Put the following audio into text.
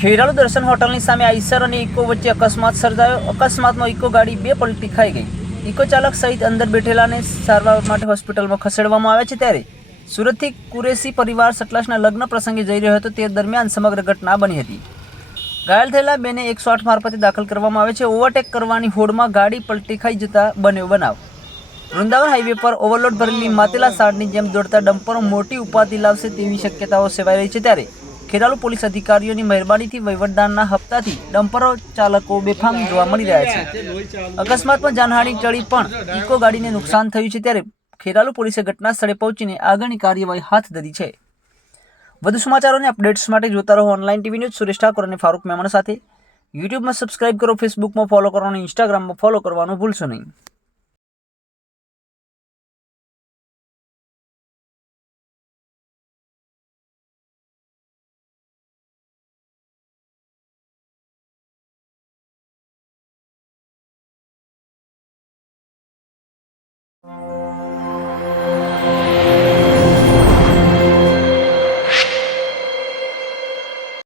ખેરાલુ દર્શન હોટલની સામે આઈસર અને ઇકો વચ્ચે અકસ્માત સર્જાયો. અકસ્માતમાં ઇકો ગાડી બે પલટી ખાઈ ગઈ. ઇકો ચાલક સહિત અંદર બેઠેલાને સારવાર માટે હોસ્પિટલમાં ખસેડવામાં આવ્યા છે ત્યારે સુરતથી કુરેશી પરિવાર સટલાસના લગ્ન પ્રસંગે જઈ રહ્યો હતો. તે દરમિયાન સમગ્ર ઘટના બની હતી. ઘાયલ થયેલા બેને એકસો આઠ મારફતે દાખલ કરવામાં આવે છે. ઓવરટેક કરવાની હોડમાં ગાડી પલટી ખાઈ જતા બન્યો બનાવ. વૃંદાવન હાઈવે પર ઓવરલોડ ભરેલી માતેલા સાડની જેમ દોડતા ડમ્પરો મોટી ઉપાધિ લાવશે તેવી શક્યતાઓ સેવાઈ રહી છે ત્યારે ખેરાલુ પોલીસ અધિકારીઓની મહેરબાનીથી વહીવટદારના હપ્તાથી ડમ્પરો ચાલકો બેફામ જોવા મળી રહ્યા છે. અકસ્માતમાં જાનહાની ટળી પણ ઇકો ગાડીને નુકસાન થયું છે ત્યારે ખેરાલુ પોલીસે ઘટના સ્થળે પહોંચીને આગળની કાર્યવાહી હાથ ધરી છે. વધુ સમાચારોને અપડેટ્સ માટે જોતા રહો online TV news Suresh Thakor અને ફારૂક મેમણ સાથે. યુટ્યુબમાં સબસ્ક્રાઇબ કરો, ફેસબુકમાં ફોલો કરો અને ઇન્સ્ટાગ્રામમાં ફોલો કરવાનું ભૂલશો નહીં.